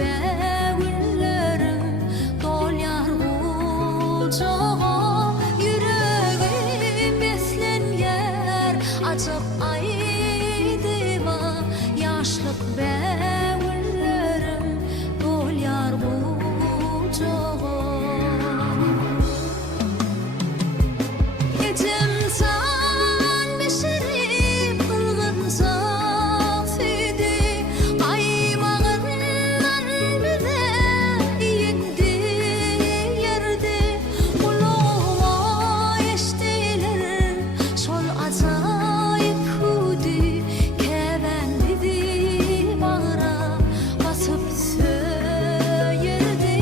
bägüllerim dolyar ucağa yüreğim beslenýär ajap aýdyma yaşlyk bägüllerim dolyar ucağa Ecem san beşerip kılgın safidi Aymağından bide yendi yerde Kulağıma eştiler şol azayip hudi Kevendidi bağıra basıp söyerdi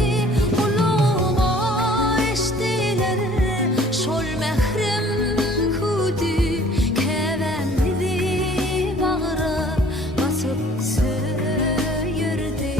Kulağıma eştiler şol mehrem hudi Kevendidi bağıra basıp söyerdi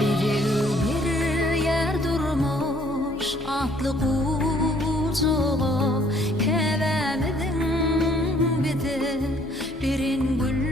Bir yer durmuş atlı kucağa Kevemedin bide birin gül